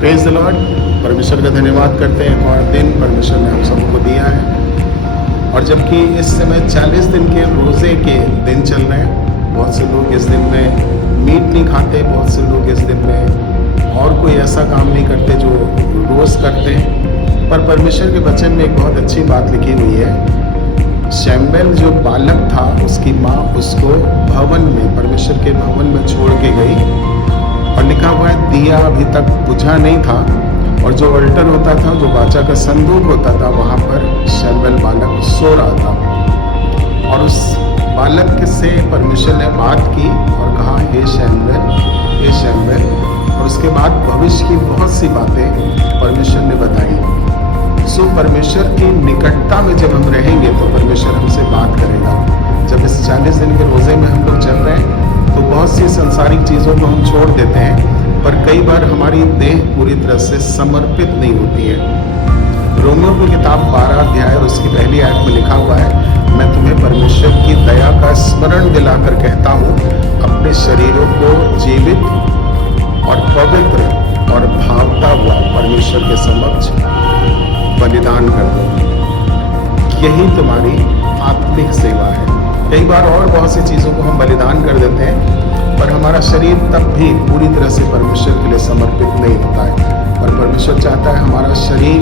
Praise the Lord. परमेश्वर का धन्यवाद करते हैं, एक और दिन परमेश्वर ने हम सबको दिया है। और जबकि इस समय 40 दिन के रोज़े के दिन चल रहे हैं, बहुत से लोग इस दिन में मीट नहीं खाते, बहुत से लोग इस दिन में और कोई ऐसा काम नहीं करते जो रोज़ करते हैं। पर परमेश्वर के वचन में एक बहुत अच्छी बात लिखी हुई है। शैम्बेल जो बालक था, उसकी माँ उसको भवन में, परमेश्वर के भवन में छोड़ के गई, और लिखा हुआ है दिया अभी तक बुझा नहीं था, और जो अल्टर होता था, जो वाचा का संदूक होता था, वहाँ पर शैम्बेल बालक सो रहा था। और उस बालक से परमेश्वर ने बात की और कहा, हे शैम्बेल, हे शैम्बेल। और उसके बाद भविष्य की बहुत सी बातें परमेश्वर ने बताई। सो परमेश्वर की निकटता में जब हम रहेंगे तो परमेश्वर हमसे बात करेगा। जब इस 40 दिन के रोज़े में हम लोग चल रहे हैं तो बहुत सी संसारिक चीज़ों को हम छोड़ देते हैं, पर कई बार हमारी देह पूरी तरह से समर्पित नहीं होती है। रोमियो की किताब 12 अध्याय और उसकी पहली आयत में लिखा हुआ है, मैं तुम्हें परमेश्वर की दया का स्मरण दिलाकर कहता हूँ, अपने शरीरों को जीवित और पवित्र और भावता हुआ परमेश्वर के समक्ष बलिदान कर दो। यही तुम्हारी आत्मिक सेवा है। कई बार और बहुत सी चीज़ों को हम बलिदान कर देते हैं, पर हमारा शरीर तब भी पूरी तरह से परमेश्वर के लिए समर्पित नहीं होता है। और परमेश्वर चाहता है हमारा शरीर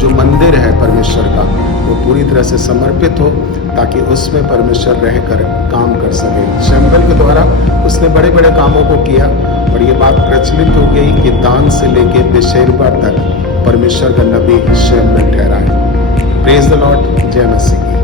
जो मंदिर है परमेश्वर का, वो पूरी तरह से समर्पित हो, ताकि उसमें परमेश्वर रहकर काम कर सके। शैम्बेल के द्वारा उसने बड़े बड़े कामों को किया, और ये बात प्रचलित हो गई कि दान से लेके बेशेरबा तक परमेश्वर का नबी शैम्बेल ठहरा है। Praise the Lord. जय मसीह।